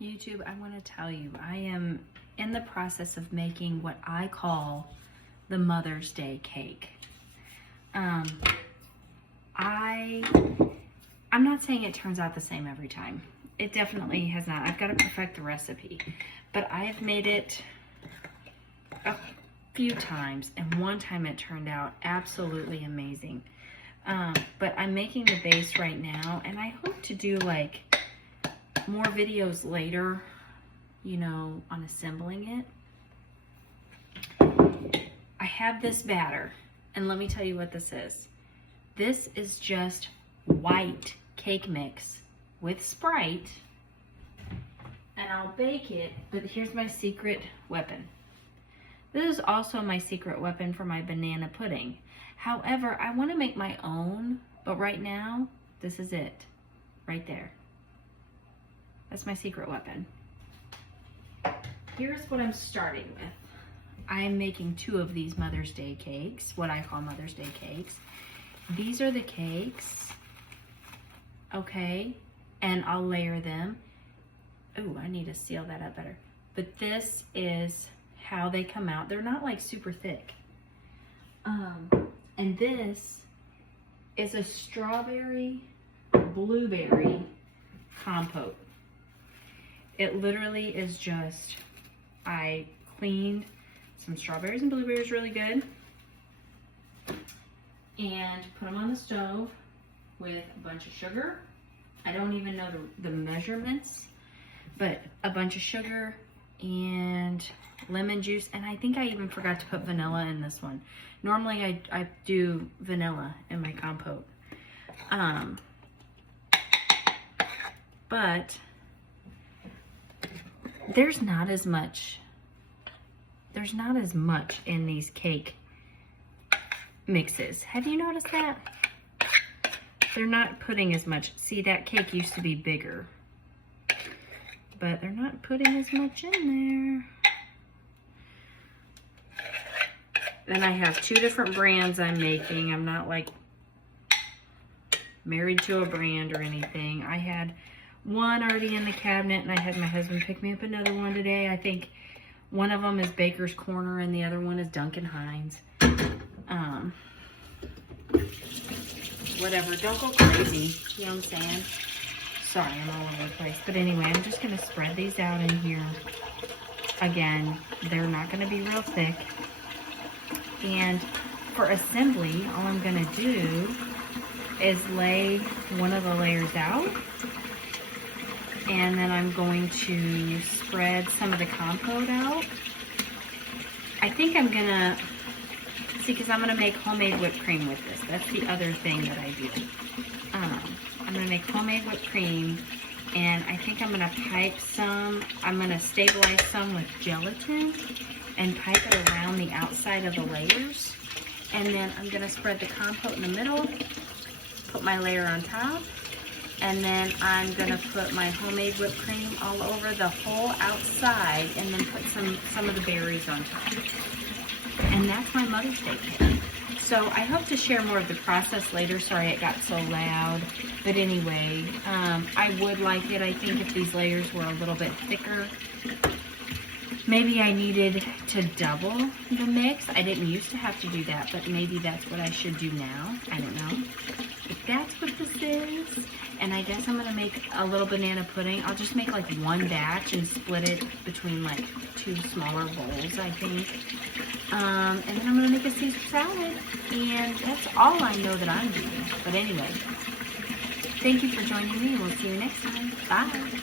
YouTube, I want to tell you, I am in the process of making what I call the Mother's Day cake. I'm not saying it turns out the same every time. It definitely has not. I've got to perfect the recipe. But I have made it a few times, and one time it turned out absolutely amazing. But I'm making the base right now, and I hope to do like more videos later, you know, on assembling it. I have this batter, and let me tell you what this is. This is just white cake mix with Sprite, and I'll bake it, but here's my secret weapon. This is also my secret weapon for my banana pudding. However, I want to make my own, but right now, this is it, right there. That's my secret weapon. Here's what I'm starting with. I'm making 2 of these Mother's Day cakes, what I call Mother's Day cakes. These are the cakes, okay, and I'll layer them. Oh, I need to seal that up better. But this is how they come out. They're not like super thick. And this is a strawberry blueberry compote. It literally is just, I cleaned some strawberries and blueberries really good and put them on the stove with a bunch of sugar. I don't even know the measurements, but a bunch of sugar and lemon juice. And I think I even forgot to put vanilla in this one. Normally I do vanilla in my compote. But there's not as much in these cake mixes. Have you noticed that? They're not putting as much. See, that cake used to be bigger, but they're not putting as much in there. Then I have 2 different brands I'm making. I'm not like married to a brand or anything. I had one already in the cabinet, and I had my husband pick me up another one today. I think one of them is Baker's Corner and the other one is Duncan Hines. Whatever, don't go crazy, you know what I'm saying? Sorry, I'm all over the place. But anyway, I'm just gonna spread these out in here. Again, they're not gonna be real thick. And for assembly, all I'm gonna do is lay one of the layers out, and then I'm going to spread some of the compote out. I think I'm gonna, see, because I'm gonna make homemade whipped cream with this. That's the other thing that I do. I'm gonna make homemade whipped cream, and I think I'm gonna pipe some, I'm gonna stabilize some with gelatin and pipe it around the outside of the layers. And then I'm gonna spread the compote in the middle, put my layer on top, and then I'm gonna put my homemade whipped cream all over the whole outside, and then put some of the berries on top. And that's my Mother's Day cake. So I hope to share more of the process later. Sorry it got so loud. But anyway, I would like it, I think, if these layers were a little bit thicker. Maybe I needed to double the mix. I didn't used to have to do that, but maybe that's what I should do now. I don't know. If that's what this is, and I guess I'm gonna make a little banana pudding. I'll just make like 1 batch and split it between like 2 smaller bowls, I think. And then I'm gonna make a Caesar salad, and that's all I know that I'm doing. But anyway, thank you for joining me, and we'll see you next time. Bye.